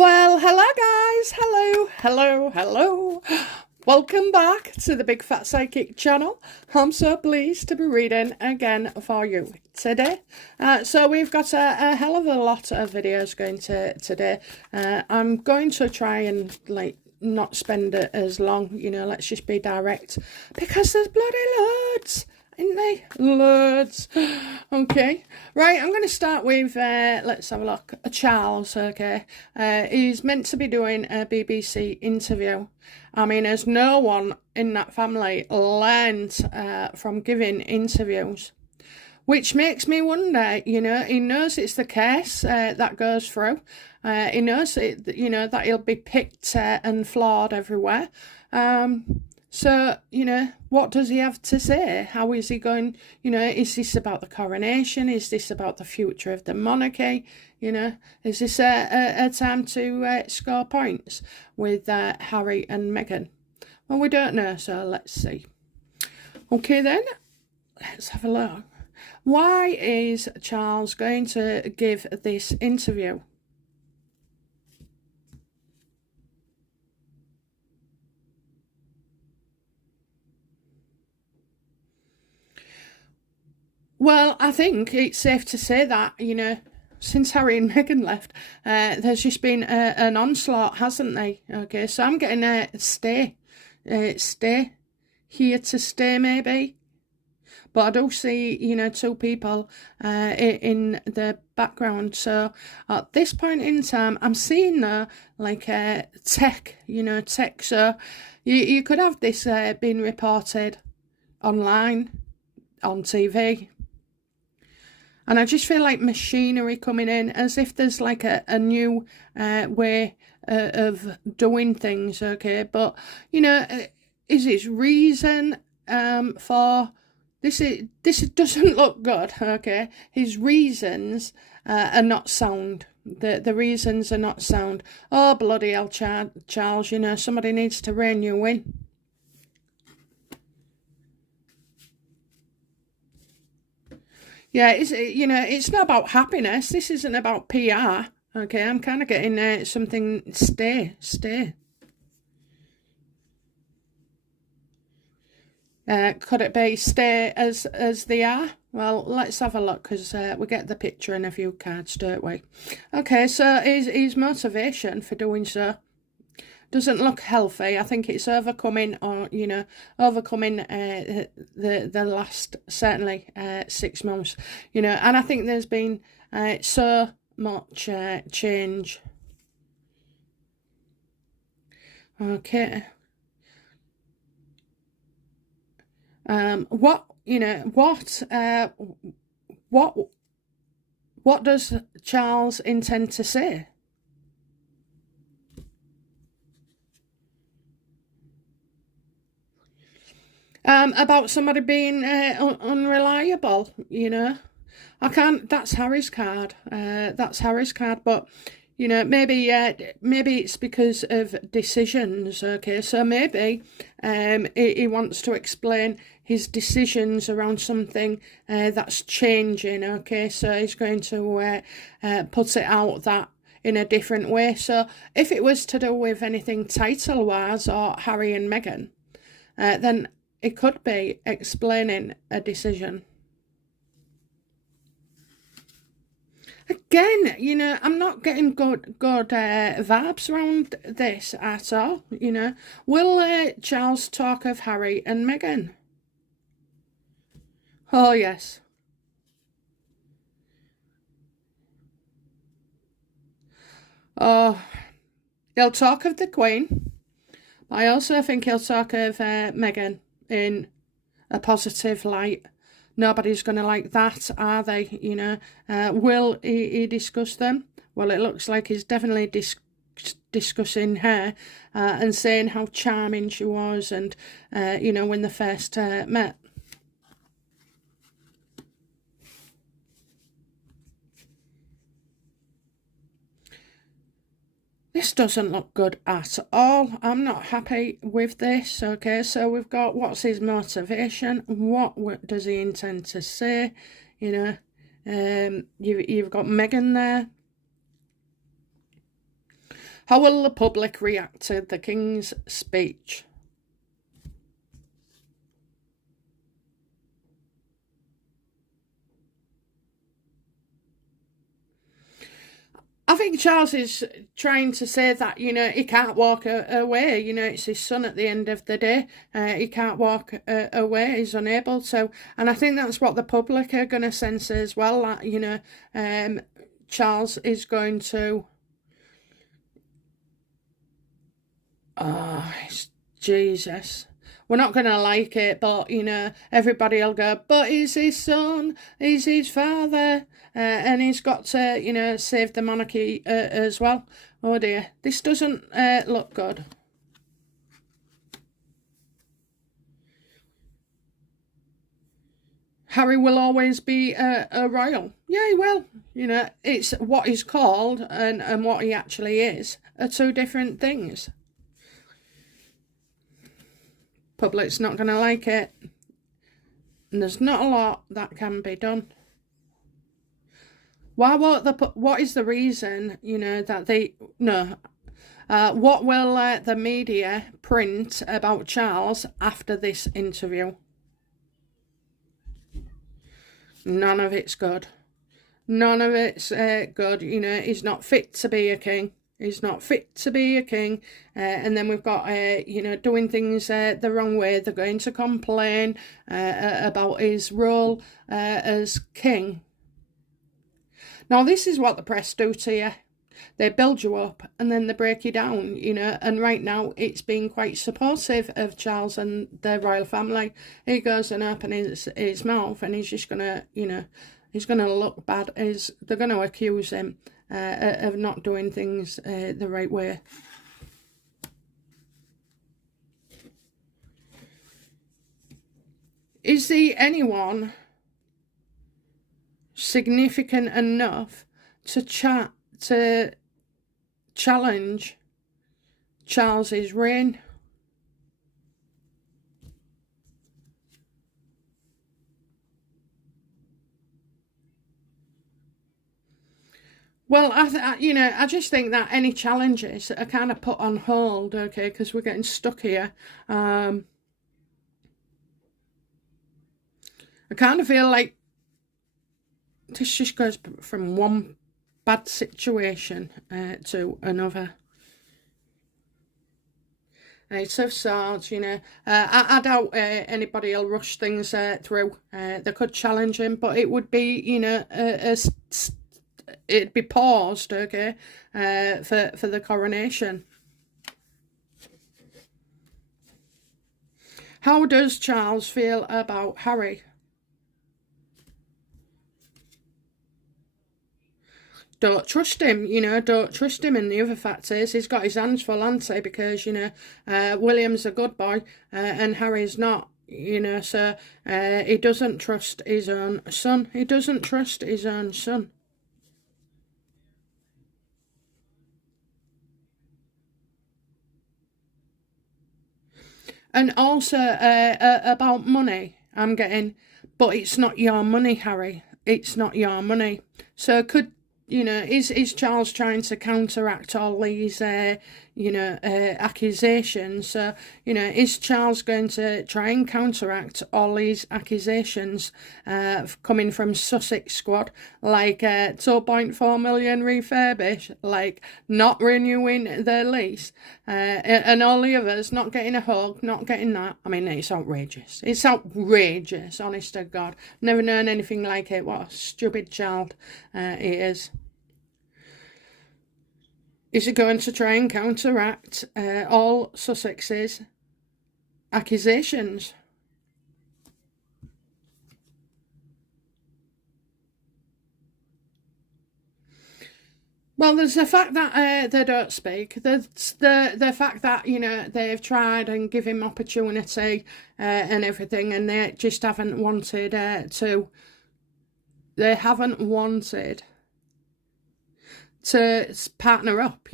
Well, hello guys, hello. Welcome back to the Big Fat Psychic channel. I'm so pleased to be reading again for you today. So we've got a hell of a lot of videos going to today. I'm going to try and not spend it as long, let's just be direct, because there's bloody loads. Ain't they? Loads. Okay. Right, I'm going to start with, let's have a look, Charles, okay. He's meant to be doing a BBC interview. I mean, has no one in that family learned from giving interviews? Which makes me wonder, he knows it's the case that goes through. He knows, that he'll be picked and flawed everywhere. So, what does he have to say? How is he going, is this about the coronation? Is this about the future of the monarchy? Is this a time to score points with Harry and Meghan? Well, we don't know, so let's see. Okay then, let's have a look. Why is Charles going to give this interview? Well, I think it's safe to say that, since Harry and Meghan left, there's just been an onslaught, hasn't there? Okay, so I'm getting a stay, here to stay maybe. But I do see, two people in the background. So at this point in time, I'm seeing tech, tech. So you could have this being reported online, on TV. And I just feel like machinery coming in, as if there's like a new way of doing things, okay? But, is his reason for this? This doesn't look good, okay? His reasons are not sound. The reasons are not sound. Oh, bloody hell, Charles, somebody needs to rein you in. Yeah, it's not about happiness. This isn't about PR. Okay, I'm kind of getting something. Stay. Could it be stay as they are? Well, let's have a look, because we get the picture in a few cards, don't we? Okay, so his motivation for doing so doesn't look healthy. I think it's overcoming, the last, certainly 6 months, and I think there's been so much change. Okay. What does Charles intend to say? About somebody being unreliable, I can't. That's Harry's card. But maybe it's because of decisions. Okay, so maybe he wants to explain his decisions around something that's changing. Okay, so he's going to put it out that in a different way. So if it was to do with anything title-wise or Harry and Meghan, then it could be explaining a decision. Again, I'm not getting good vibes around this at all. Will Charles talk of Harry and Meghan? Oh yes. Oh, he'll talk of the Queen. I also think he'll talk of Meghan in a positive light. Nobody's going to like that, are they? Will he discuss them? Well, it looks like he's definitely discussing her and saying how charming she was, and when they first met. This doesn't look good at all. I'm not happy with this. Okay, so we've got, what's his motivation? What does he intend to say? You've got Meghan there. How will the public react to the King's speech? I think Charles is trying to say that, he can't walk away. It's his son at the end of the day. He can't walk away. He's unable to. And I think that's what the public are going to sense as well, that, Charles is going to... Oh, Jesus. We're not going to like it, but, everybody will go, but he's his son, he's his father, and he's got to, save the monarchy as well. Oh dear, this doesn't look good. Harry will always be a royal. Yeah, he will. It's what he's called and what he actually is are two different things. Public's not going to like it. And there's not a lot that can be done. Why won't what is the reason, that they... No. What will the media print about Charles after this interview? None of it's good. None of it's good. He's not fit to be a king. He's not fit to be a king. And then we've got, doing things the wrong way. They're going to complain about his role as king. Now, this is what the press do to you. They build you up and then they break you down, And right now, it's been quite supportive of Charles and the royal family. He goes and opens his mouth and he's just going to, he's going to look bad. They're going to accuse him of not doing things the right way. Is there anyone significant enough to challenge Charles's reign? Well, I just think that any challenges are kind of put on hold, okay, because we're getting stuck here. I kind of feel like this just goes from one bad situation to another. Ace of Swords, I doubt anybody will rush things through. They could challenge him, but it would be, it'd be paused, okay, for the coronation. How does Charles feel about Harry? Don't trust him, don't trust him. And the other fact is he's got his hands full, hasn't he? Because, William's a good boy and Harry's not, so he doesn't trust his own son. He doesn't trust his own son. And also about money, I'm getting, but it's not your money, Harry. It's not your money. So could, is Charles trying to counteract all these, accusations? So, is Charles going to try and counteract all these accusations coming from Sussex squad, like 2.4 million refurbish, like not renewing their lease, and all the others not getting a hug, not getting that? I mean, it's outrageous. It's outrageous, honest to God. Never known anything like it. What a stupid child he is. Is he going to try and counteract all Sussex's accusations? Well, there's the fact that they don't speak. There's the fact that, they've tried and give him opportunity and everything, and they just haven't wanted to. They haven't wanted to partner up,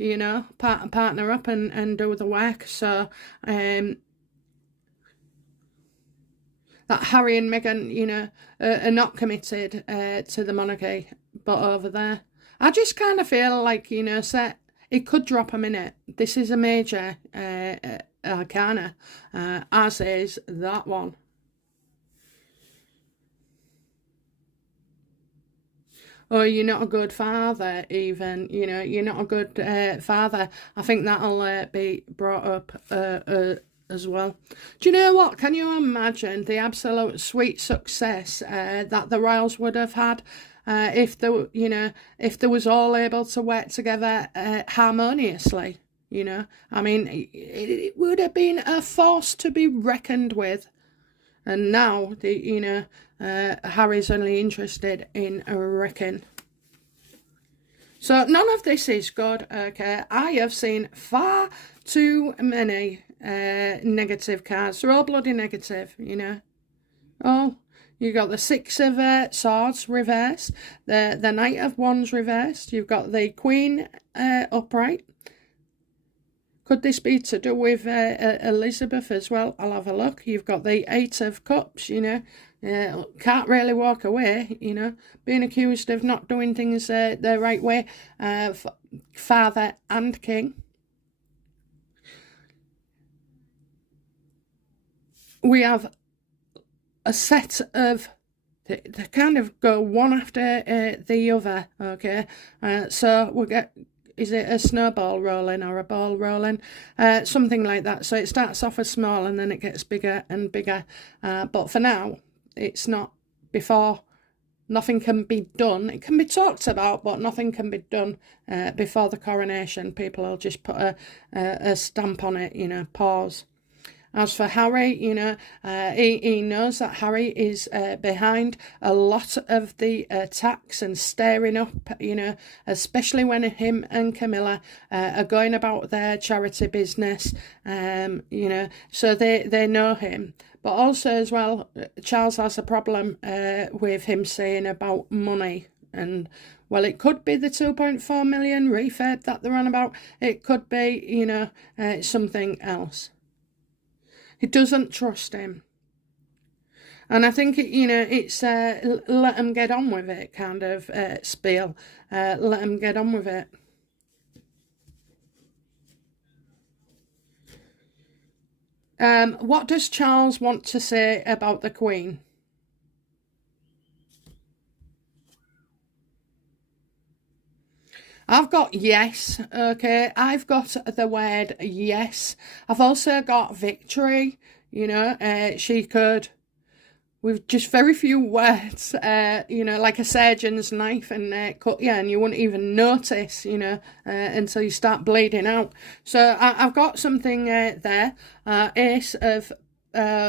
partner up and do the work. So that Harry and Meghan, are not committed to the monarchy, but over there, I just kind of feel like, It could drop a minute. This is a major arcana, as is that one. Or you're not a good father, even, you're not a good father. I think that'll be brought up as well. Do you know what? Can you imagine the absolute sweet success that the royals would have had if they was all able to work together harmoniously? I mean, it would have been a force to be reckoned with. And now, Harry's only interested in a wrecking. So none of this is good, okay? I have seen far too many negative cards. They're all bloody negative, Oh, you got the Six of Swords reversed, the Knight of Wands reversed. You've got the Queen upright. Could this be to do with Elizabeth as well? I'll have a look. You've got the Eight of Cups, can't really walk away, being accused of not doing things the right way, father and king. We have a set of, they kind of go one after the other, okay? So we'll get, is it a snowball rolling or a ball rolling? Something like that. So it starts off as small and then it gets bigger and bigger. But for now, it's not before. Nothing can be done. It can be talked about, but nothing can be done before the coronation. People will just put a stamp on it, pause. As for Harry, he knows that Harry is behind a lot of the attacks and staring up, especially when him and Camilla are going about their charity business, so they know him. But also as well, Charles has a problem with him saying about money. And, well, it could be the 2.4 million refurb that they're on about. It could be, something else. He doesn't trust him. And I think, it's let him get on with it kind of spiel. Let him get on with it. What does Charles want to say about the Queen? I've got yes, okay? I've got the word yes. I've also got victory, she could, with just very few words, like a surgeon's knife and cut you, and you wouldn't even notice, until you start bleeding out. So I've got something there, Ace of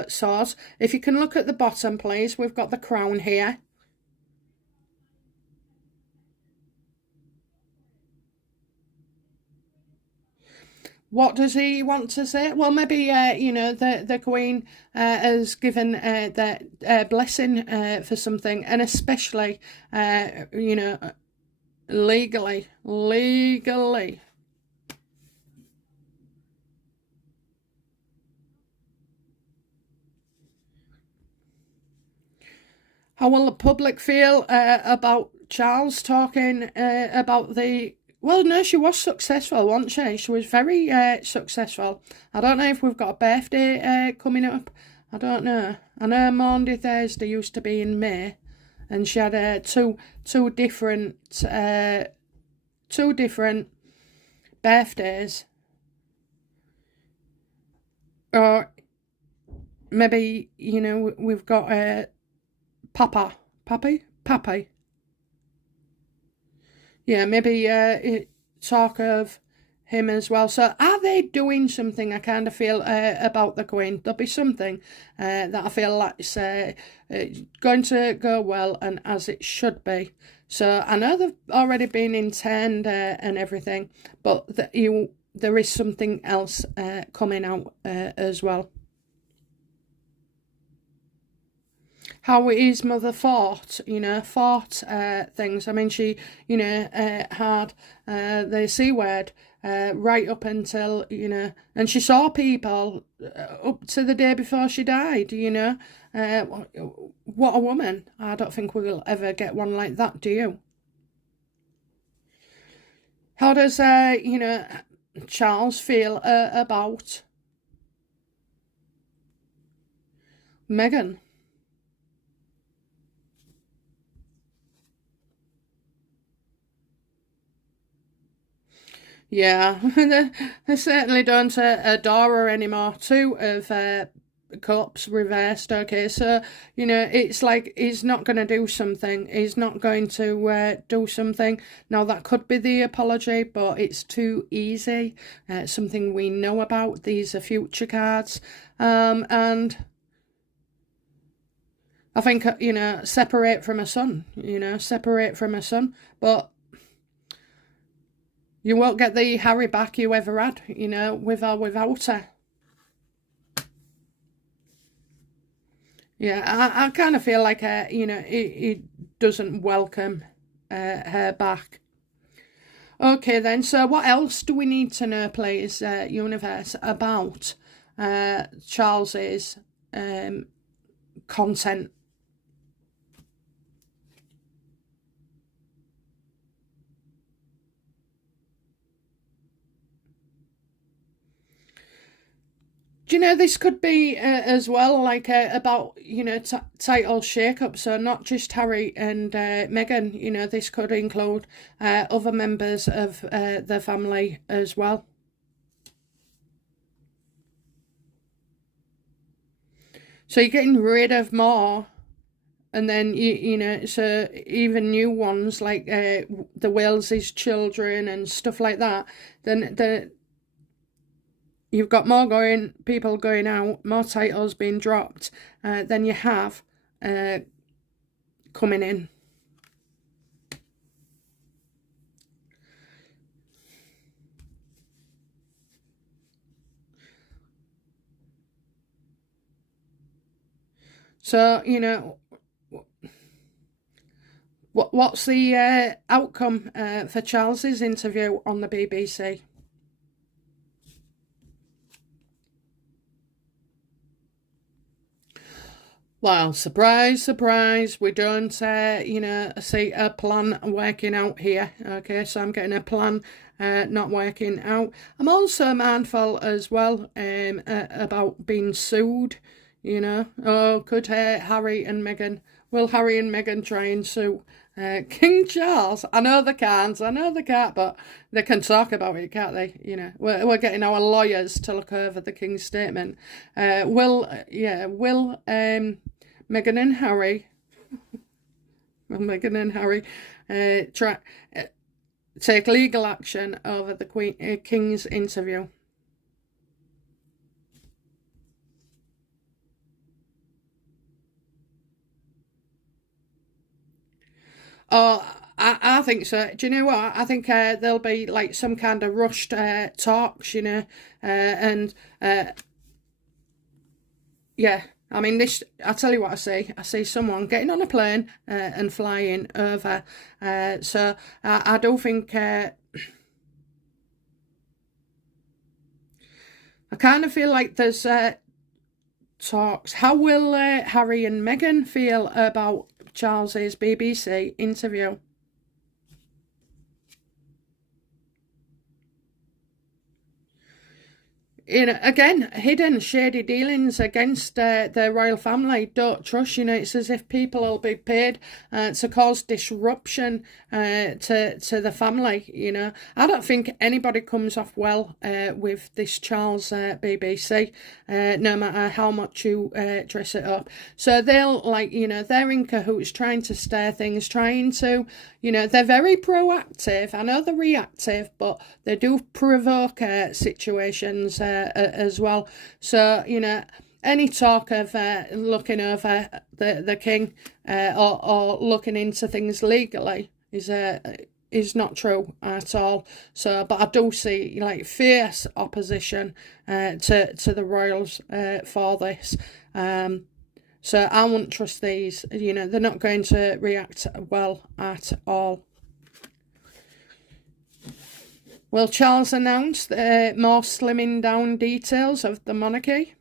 Swords. If you can look at the bottom, please, we've got the crown here. What does he want to say? Well, maybe, the Queen has given their blessing for something, and especially, legally. How will the public feel about Charles talking about the... Well, no, she was successful, wasn't she? She was very successful. I don't know if we've got a birthday coming up. I don't know. I know Maundy Thursday used to be in May, and she had two different birthdays. Or maybe, we've got Pappy. Yeah, maybe talk of him as well. So are they doing something, I kind of feel, about the Queen? There'll be something that I feel like it's going to go well and as it should be. So I know they've already been interned and everything, but there is something else coming out as well. How his mother fought things. I mean, she, had the C word right up until, and she saw people up to the day before she died, what a woman. I don't think we'll ever get one like that, do you? How does, Charles feel about Meghan? Yeah, they certainly don't adore her anymore. Two of cups reversed. Okay, so it's like he's not going to do something. He's not going to do something. Now that could be the apology, but it's too easy. Something we know about. These are future cards, and I think separate from a son. Separate from a son, but you won't get the Harry back you ever had, with or without her. Yeah, I kind of feel like, he doesn't welcome her back. Okay, then, so what else do we need to know, please, universe, about Charles's content? Do you know this could be as well, like about title shake-up? So not just Harry and Meghan. This could include other members of the family as well. So you're getting rid of more, and then so even new ones like the Waleses' children and stuff like that. Then you've got more people going out, more titles being dropped than you have coming in. So what's the outcome for Charles's interview on the BBC? Well, surprise, surprise, we don't, see a plan working out here. Okay, so I'm getting a plan not working out. I'm also mindful as well about being sued, Oh, could Harry and Meghan, will Harry and Meghan try and sue King Charles? I know they can't, but they can talk about it, can't they? We're getting our lawyers to look over the King's statement. Will Meghan and Harry, try take legal action over the King's interview? Oh, I think so. Do you know what? I think there'll be like some kind of rushed talks, and yeah. I mean, this. I'll tell you what I see. I see someone getting on a plane and flying over. So I do think. I kind of feel like there's talks. How will Harry and Meghan feel about Charles's BBC interview? Again, hidden shady dealings against the royal family. Don't trust. It's as if people will be paid to cause disruption to the family. I don't think anybody comes off well with this Charles BBC, no matter how much you dress it up. So they'll they're in cahoots, trying to stir things, trying to they're very proactive. I know they're reactive, but they do provoke situations as well. So, any talk of looking over the king or looking into things legally is not true at all. So, but I do see fierce opposition to the royals for this. So I wouldn't trust these. They're not going to react well at all. Will Charles announce more slimming down details of the monarchy?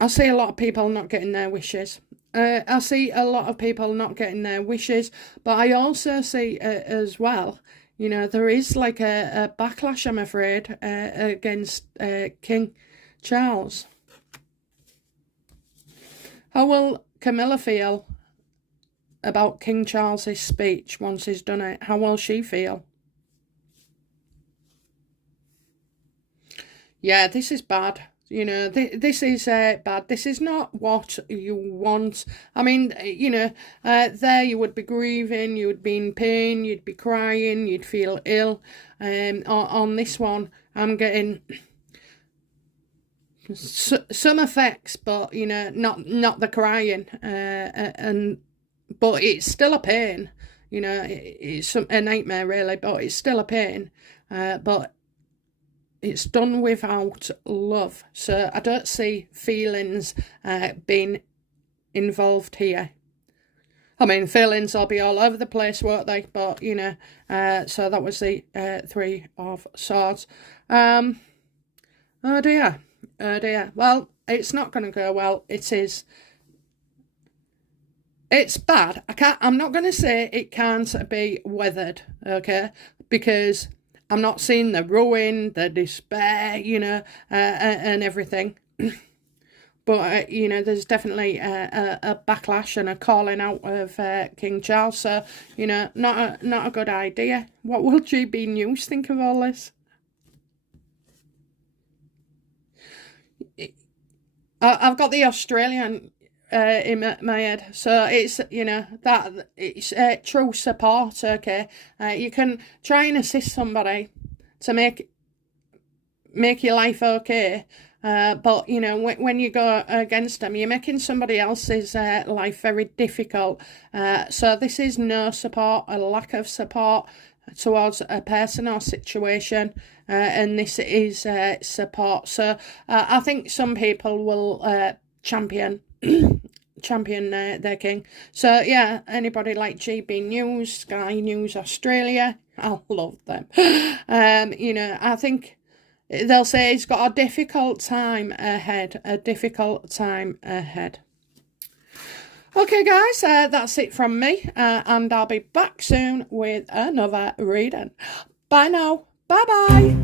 I see a lot of people not getting their wishes. I see a lot of people not getting their wishes, but I also see as well, there is like a backlash, I'm afraid, against King Charles. How will Camilla feel about King Charles's speech once he's done it? How will she feel? Yeah, this is bad. This is bad. This is not what you want. I mean, there you would be grieving, you would be in pain, you'd be crying, you'd feel ill. On this one, I'm getting some effects, but not the crying. But it's still a pain. It's a nightmare really, but it's still a pain. But it's done without love, so I don't see feelings being involved here. I mean, feelings will be all over the place, won't they? But so that was the Three of Swords. Oh dear, oh dear. Well, it's not going to go well. It is. It's bad. I'm not going to say it can't be weathered, okay? Because I'm not seeing the ruin, the despair, and everything. But, there's definitely a backlash and a calling out of King Charles. So, not a good idea. What will GB News think of all this? I've got the Australian in my head, so it's that it's true support. Okay, you can try and assist somebody to make your life okay, but when you go against them, you're making somebody else's life very difficult. So this is no support, a lack of support towards a person or situation, and this is support. So I think some people will champion their king. So yeah, anybody like GB News, Sky News Australia, I love them. I think they'll say he's got a difficult time ahead. Okay guys, that's it from me, and I'll be back soon with another reading. Bye now. Bye bye.